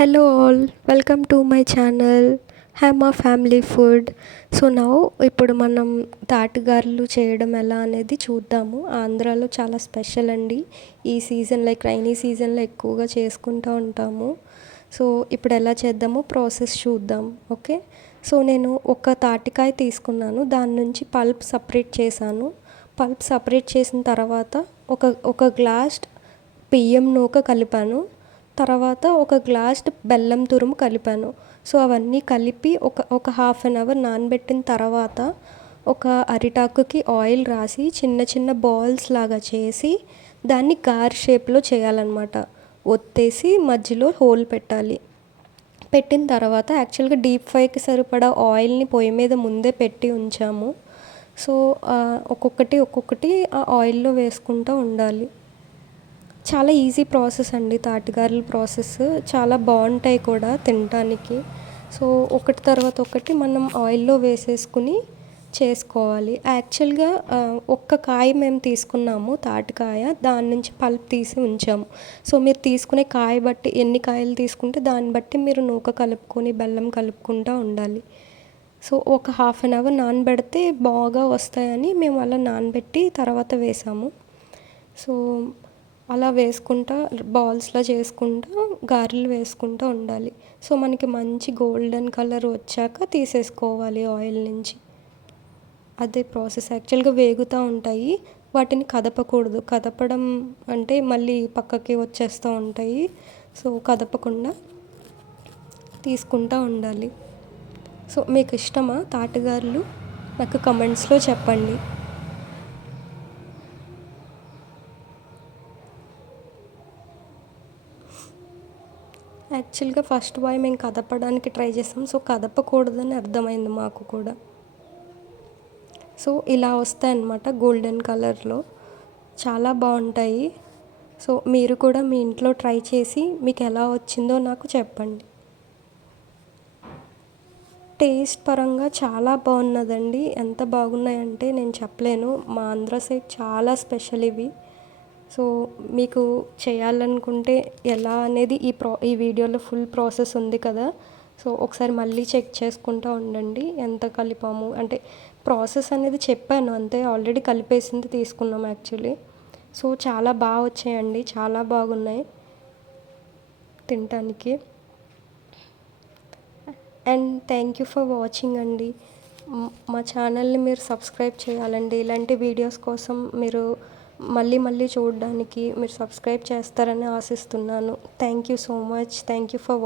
Hello all, welcome to my channel హ్యామా family food. So ఇప్పుడు మనం తాటిగారెలు చేయడం ఎలా అనేది చూద్దాము. ఆంధ్రాలో చాలా స్పెషల్ అండి. ఈ సీజన్ లైక్ రైనీ సీజన్లో ఎక్కువగా చేసుకుంటూ ఉంటాము. సో ఇప్పుడు ఎలా చేద్దామో ప్రాసెస్ చూద్దాం. ఓకే, సో నేను ఒక తాటికాయ తీసుకున్నాను, దాని నుంచి పల్ప్ సపరేట్ చేశాను. పల్ప్ సపరేట్ చేసిన తర్వాత ఒక గ్లాస్ బియ్యం నూక కలిపాను. తర్వాత ఒక గ్లాస్ బెల్లం తురుము కలిపాను. సో అవన్నీ కలిపి ఒక హాఫ్ అన్ అవర్ నానబెట్టిన తర్వాత ఒక అరిటాకుకి ఆయిల్ రాసి చిన్న చిన్న బాల్స్ లాగా చేసి దాన్ని గార్ షేప్లో చేయాలన్నమాట. ఒత్తేసి మధ్యలో హోల్ పెట్టాలి. పెట్టిన తర్వాత యాక్చువల్గా డీప్ ఫ్రైకి సరిపడా ఆయిల్ని పొయ్యి మీద ముందే పెట్టి ఉంచాము. సో ఒక్కొక్కటి ఆ ఆయిల్లో వేసుకుంటూ ఉండాలి. చాలా ఈజీ ప్రాసెస్ అండి తాటిగారెల ప్రాసెస్. చాలా బాగుంటాయి కూడా తినటానికి. సో ఒకటి తర్వాత ఒకటి మనం ఆయిల్లో వేసేసుకుని చేసుకోవాలి. యాక్చువల్గా ఒక్క కాయ మేము తీసుకున్నాము తాటికాయ, దాని నుంచి పల్ప్ తీసి ఉంచాము. సో మీరు తీసుకునే కాయ బట్టి ఎన్ని కాయలు తీసుకుంటే దాన్ని బట్టి మీరు నూక కలుపుకొని బెల్లం కలుపుకుంటూ ఉండాలి. సో ఒక హాఫ్ అన్ అవర్ నానబెడితే బాగా వస్తాయని మేము అలా నానబెట్టి తర్వాత వేసాము. సో అలా వేసుకుంటా బాల్స్లా చేసుకుంటూ గారెలు వేసుకుంటూ ఉండాలి. సో మనకి మంచి గోల్డెన్ కలర్ వచ్చాక తీసేసుకోవాలి ఆయిల్ నుంచి. అదే ప్రాసెస్. యాక్చువల్గా వేగుతూ ఉంటాయి, వాటిని కదపకూడదు. కదపడం అంటే మళ్ళీ పక్కకి వచ్చేస్తూ ఉంటాయి. సో కదపకుండా తీసుకుంటూ ఉండాలి. సో మీకు ఇష్టమా తాటిగారెలు? నాకు కమెంట్స్లో చెప్పండి. యాక్చువల్గా ఫస్ట్ బాయ్ మేము కదపడానికి ట్రై చేసాం. సో కదపకూడదని అర్థమైంది మాకు కూడా. సో ఇలా వస్తాయన్నమాట గోల్డెన్ కలర్లో, చాలా బాగుంటాయి. సో మీరు కూడా మీ ఇంట్లో ట్రై చేసి మీకు ఎలా వచ్చిందో నాకు చెప్పండి. టేస్ట్ పరంగా చాలా బాగున్నదండి. ఎంత బాగున్నాయంటే నేను చెప్పలేను. మా ఆంధ్ర సైడ్ చాలా స్పెషల్ ఇవి. సో మీకు చేయాలనుకుంటే ఎలా అనేది ఈ వీడియోలో ఫుల్ ప్రాసెస్ ఉంది కదా. సో ఒకసారి మళ్ళీ చెక్ చేసుకుంటూ ఉండండి ఎంత కలిపాము అంటే. ప్రాసెస్ అనేది చెప్పాను అంతే, ఆల్రెడీ కలిపేసింది తీసుకున్నాం యాక్చువల్లీ. సో చాలా బాగా వచ్చాయండి, చాలా బాగున్నాయి తినటానికి. And thank you for watching అండి. మా ఛానల్ని మీరు సబ్స్క్రైబ్ చేయాలండి. ఇలాంటి వీడియోస్ కోసం మీరు మళ్ళీ చూడడానికి మీరు సబ్స్క్రైబ్ చేస్తారని ఆశిస్తున్నాను. Thank you so much. Thank you for